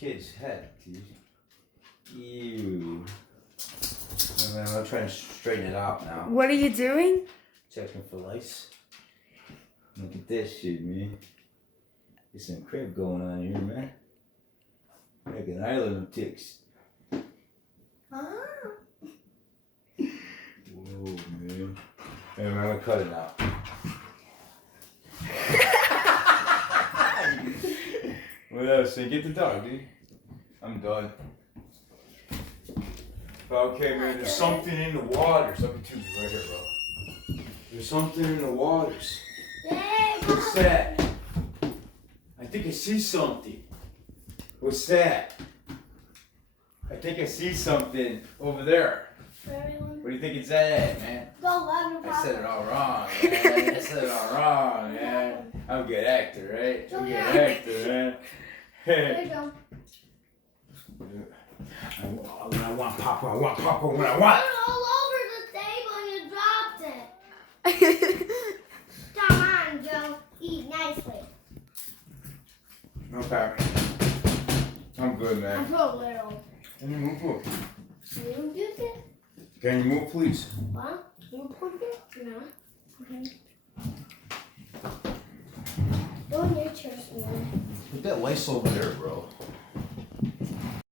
kid's head, dude. Ew. I'm trying to straighten it out now. What are you doing? Checking for lice. Look at this shit, man. There's some crap going on here, man. Like an island of ticks. Whoa, man. Hey, man, I'm gonna cut it out. What else? Say, get the dog, dude. I'm done. Okay, man, there's something in the waters. Let me tell you right here, bro. There's something in the waters. What's that? I think I see something. What's that? I think I see something over there. What do you think it's at, man? I said it all wrong, man. I said it all wrong, man. I'm a good actor, right? I'm a good actor, man. There you go. When I want popcorn, I want popcorn when I want. It's all over the table and you dropped it. Come on, Joe. Eat nicely. Okay. I'm good, I man. put a little. Can you move? You do it? Can you move, please? What? You put it? No. Okay. Go in your chest, man. Put that lace over there, bro.